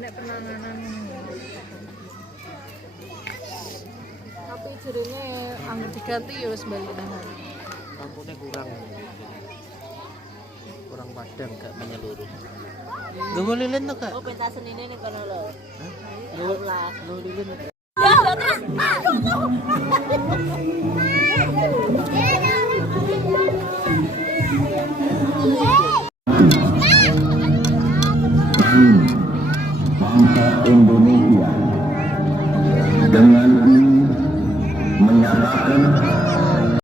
enak penanganan. Tapi jerene anggur diganti ya wis balik nang. Lampunya kurang padam, gak menyeluruh. Gak boleh lilin tuh kak? Oh pentas senine ning kono lho. Gak lilin. Ya,